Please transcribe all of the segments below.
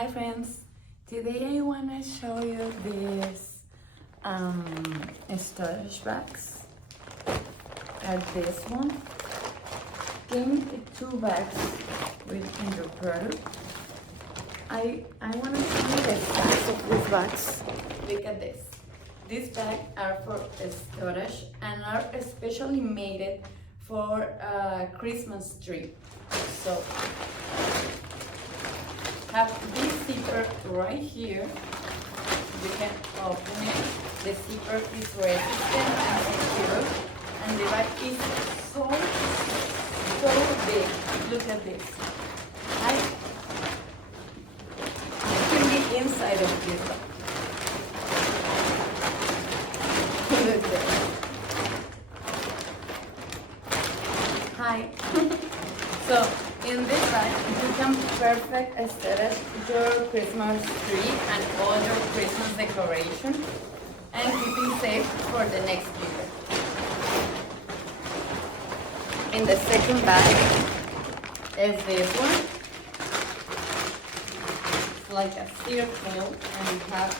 Hi friends, today I want to show you these storage bags. This one came with 2 bags with your product. I want to show you the size of these bags. Look at this. These bags are for storage and are especially made for a Christmas tree. So have this zipper right here. You can open it. The zipper is resistant and secure, and the bag is so big. Look at this. You can be inside of this bag. Look there. Hi. So in this bag, you can perfect storage your Christmas tree and all your Christmas decoration and keep it safe for the next year. In the second bag is this one. It's like a circle and you have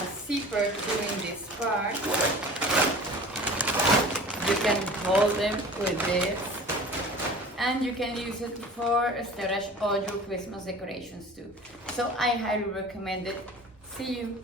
a zipper doing this part. You can hold them with this, and you can use it for storage all your Christmas decorations too. So I highly recommend it. See you.